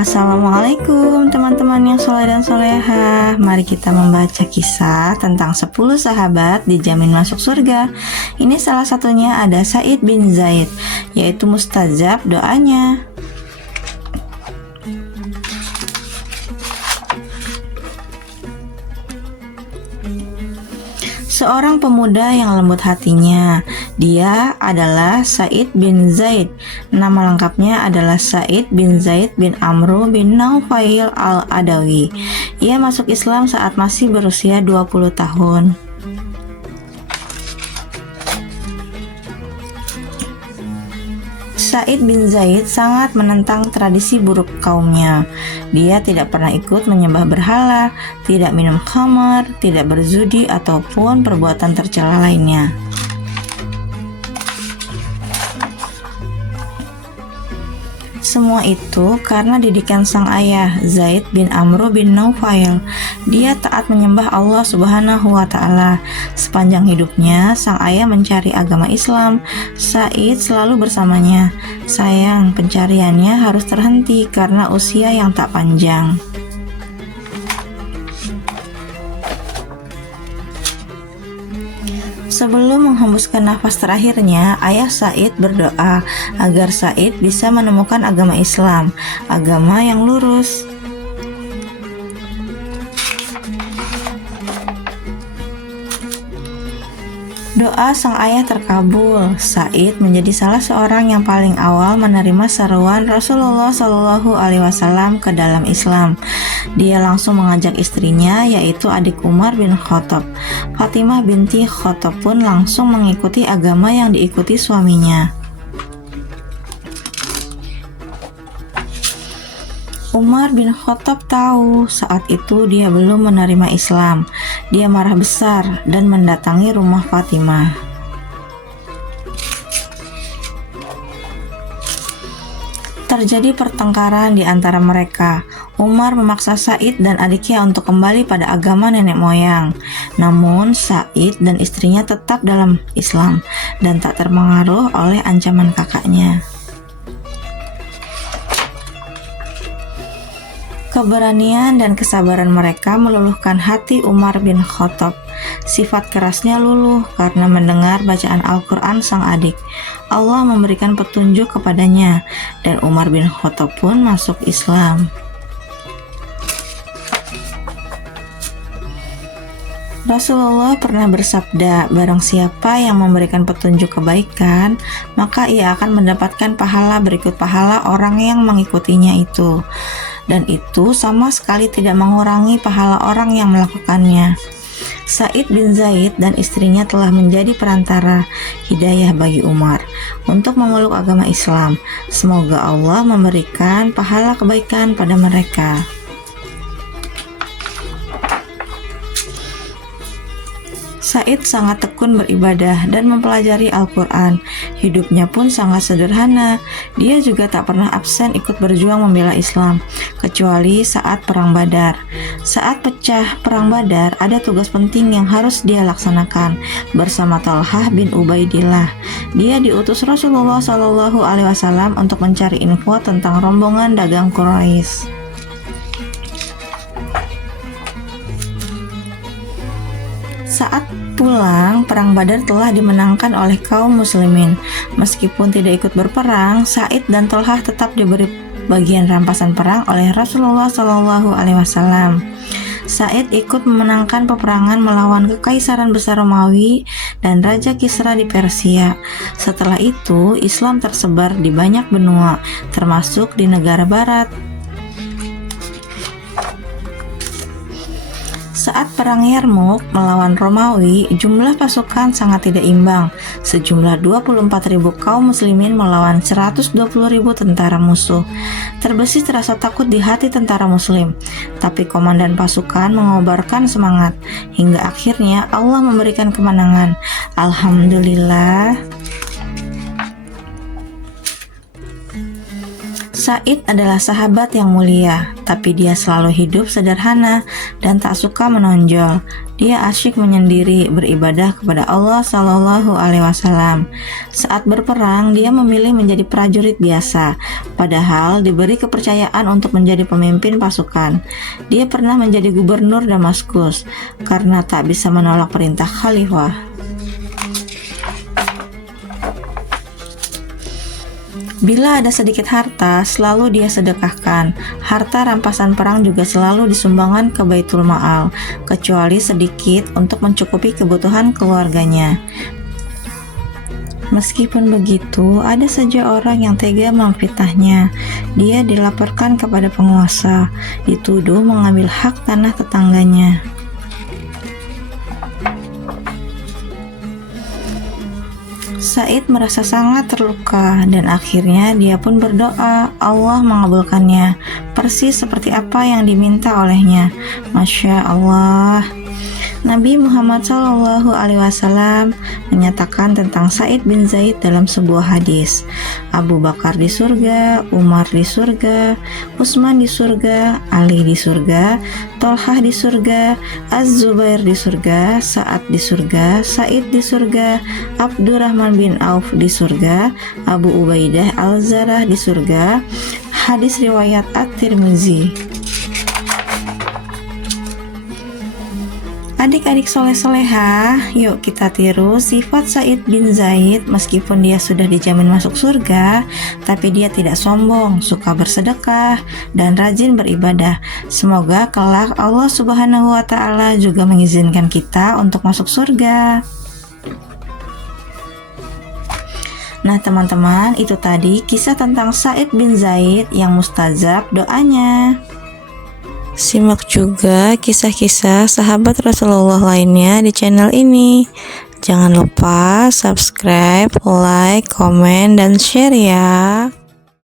Assalamualaikum teman-teman yang soleh dan soleha. Mari kita membaca kisah tentang 10 sahabat dijamin masuk surga. Ini salah satunya ada Sa'id bin Zaid, yaitu mustajab doanya. Seorang pemuda yang lembut hatinya. Dia adalah Sa'id bin Zaid. Nama lengkapnya adalah Sa'id bin Zaid bin Amru bin Naufail al-Adawi. Ia masuk Islam saat masih berusia 20 tahun. Sa'id bin Zaid sangat menentang tradisi buruk kaumnya. Dia tidak pernah ikut menyembah berhala, tidak minum khamar, tidak berzudi ataupun perbuatan tercela lainnya. Semua itu karena didikan sang ayah, Zaid bin Amru bin Naufail. Dia taat menyembah Allah Subhanahu wa Ta'ala. Sepanjang hidupnya, sang ayah mencari agama Islam. Sa'id selalu bersamanya. Sayang, pencariannya harus terhenti karena usia yang tak panjang. Sebelum menghembuskan nafas terakhirnya, ayah Sa'id berdoa agar Sa'id bisa menemukan agama Islam, agama yang lurus. Doa sang ayah terkabul. Sa'id menjadi salah seorang yang paling awal menerima seruan Rasulullah Shallallahu Alaihi Wasallam ke dalam Islam. Dia langsung mengajak istrinya, yaitu adik Umar bin Khattab. Fatimah binti Khattab pun langsung mengikuti agama yang diikuti suaminya. Umar bin Khattab tahu saat itu dia belum menerima Islam. Dia marah besar dan mendatangi rumah Fatimah. Terjadi pertengkaran di antara mereka. Umar memaksa Sa'id dan adiknya untuk kembali pada agama nenek moyang. Namun Sa'id dan istrinya tetap dalam Islam dan tak terpengaruh oleh ancaman kakaknya. Keberanian dan kesabaran mereka meluluhkan hati Umar bin Khattab. Sifat kerasnya luluh karena mendengar bacaan Al-Quran sang adik. Allah memberikan petunjuk kepadanya dan Umar bin Khattab pun masuk Islam. Rasulullah pernah bersabda, barang siapa yang memberikan petunjuk kebaikan, maka ia akan mendapatkan pahala berikut pahala orang yang mengikutinya itu. Dan itu sama sekali tidak mengurangi pahala orang yang melakukannya. Sa'id bin Zaid dan istrinya telah menjadi perantara hidayah bagi Umar untuk memeluk agama Islam. Semoga Allah memberikan pahala kebaikan pada mereka. Sa'id sangat tekun beribadah dan mempelajari Al-Quran. Hidupnya pun sangat sederhana. Dia juga tak pernah absen ikut berjuang membela Islam, kecuali saat Perang Badar. Saat pecah Perang Badar, ada tugas penting yang harus dia laksanakan bersama Thalhah bin Ubaidillah. Dia diutus Rasulullah Shallallahu Alaihi Wasallam untuk mencari info tentang rombongan dagang Quraisy. Saat pulang, Perang Badar telah dimenangkan oleh kaum muslimin. Meskipun tidak ikut berperang, Sa'id dan Thalhah tetap diberi bagian rampasan perang oleh Rasulullah Shallallahu Alaihi Wasallam. Sa'id ikut memenangkan peperangan melawan Kekaisaran Besar Romawi dan Raja Kisra di Persia. Setelah itu, Islam tersebar di banyak benua, termasuk di negara barat. Saat Perang Yarmouk melawan Romawi, jumlah pasukan sangat tidak imbang. Sejumlah 24.000 kaum muslimin melawan 120.000 tentara musuh. Terbesit rasa takut di hati tentara muslim. Tapi komandan pasukan mengobarkan semangat. Hingga akhirnya Allah memberikan kemenangan. Alhamdulillah. Sa'id adalah sahabat yang mulia, tapi dia selalu hidup sederhana dan tak suka menonjol. Dia asyik menyendiri beribadah kepada Allah Shallallahu Alaihi Wasallam. Saat berperang, dia memilih menjadi prajurit biasa, padahal diberi kepercayaan untuk menjadi pemimpin pasukan. Dia pernah menjadi gubernur Damaskus karena tak bisa menolak perintah khalifah. Bila ada sedikit harta, selalu dia sedekahkan. Harta rampasan perang juga selalu disumbangkan ke Baitul Ma'al, kecuali sedikit untuk mencukupi kebutuhan keluarganya. Meskipun begitu, ada saja orang yang tega memfitnahnya. Dia dilaporkan kepada penguasa, dituduh mengambil hak tanah tetangganya. Said merasa sangat terluka dan akhirnya dia pun berdoa. Allah mengabulkannya, persis seperti apa yang diminta olehnya. Masya Allah. Nabi Muhammad SAW menyatakan tentang Sa'id bin Zaid dalam sebuah hadis. Abu Bakar di surga, Umar di surga, Utsman di surga, Ali di surga, Tolhah di surga, Az-Zubair di surga, Sa'ad di surga, Sa'id di surga, Abdurrahman bin Auf di surga, Abu Ubaidah al-Zarrah di surga. Hadis riwayat At-Tirmizi. Adik-adik soleh-soleha, yuk kita tiru sifat Sa'id bin Zaid. Meskipun dia sudah dijamin masuk surga, tapi dia tidak sombong, suka bersedekah, dan rajin beribadah. Semoga kelak Allah Subhanahu wa Ta'ala juga mengizinkan kita untuk masuk surga. Nah teman-teman, itu tadi kisah tentang Sa'id bin Zaid yang mustajab doanya. Simak juga kisah-kisah sahabat Rasulullah lainnya di channel ini. Jangan lupa subscribe, like, komen, dan share ya.